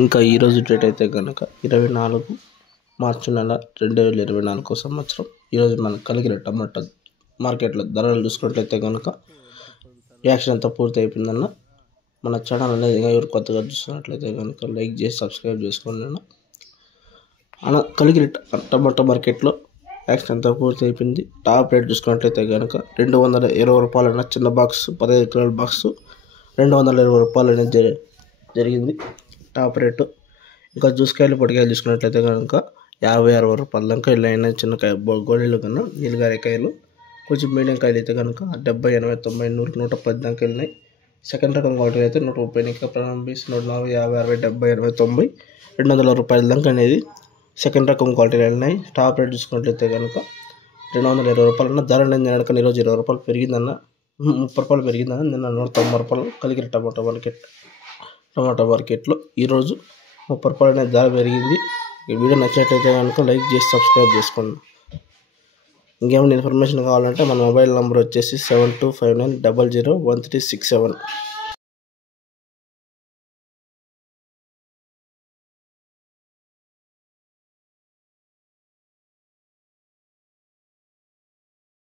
ఇంకా ఈరోజు డేట్ అయితే కనుక 24 మార్చి నెల 2024 సంవత్సరం. ఈరోజు మన కలిగిన టమాటా మార్కెట్లో ధరలు చూసుకున్నట్లయితే కనుక యాక్షన్ అంతా పూర్తి అయిపోయిందన్న. మన ఛానల్ అనేది ఎవరు కొత్తగా చూస్తున్నట్లయితే కనుక లైక్ చేసి సబ్స్క్రైబ్ చేసుకోండి అన్న. కలిగిన టమాటా మార్కెట్లో యాక్షన్ అంతా పూర్తి అయిపోయింది. టాప్ రేట్ చూసుకున్నట్లయితే కనుక 220 రూపాయలన్న చిన్న బాక్స్ 15 కిలోల బాక్స్ 220 రూపాయలు అనేది జరిగింది టాప్ రేటు. ఇంకా జ్యూస్కాయలు పొడికాయలు చూసుకున్నట్లయితే కనుక 50-60 రూపాయల దాకా వెళ్ళిన చిన్నకాయ గోళీలు కన్నా నీలగారెకాయలు. కొంచెం మీడియం కాయలు అయితే కనుక 70, 80, 90, 100, 110 దాకా వెళ్ళినాయి. సెకండ్ రకం క్వాలిటీ అయితే 130 ఇంకా ప్రారంభించి 140, 50, 60, 70, 80, 90, 200 రూపాయల దాకా అనేది సెకండ్ రకం క్వాలిటీలు వెళ్ళినాయి. టాప్ రేట్ చూసుకున్నట్లయితే కనుక 220 రూపాయలు అన్న. ధర అనేది నడకని ఈరోజు 20 రూపాయలు పెరిగిందన్న, 30 రూపాయలు పెరిగిందన్న. నిన్న 190 రూపాయలు కలిగిన టమాటా మార్కెట్లో ఈరోజు 30 రూపాయలు అనేది ధర పెరిగింది. ఈ వీడియో నచ్చినట్లయితే కనుక లైక్ చేసి సబ్స్క్రైబ్ చేసుకోండి. ఇంకేమైనా ఇన్ఫర్మేషన్ కావాలంటే మన మొబైల్ నెంబర్ వచ్చేసి 7259001367.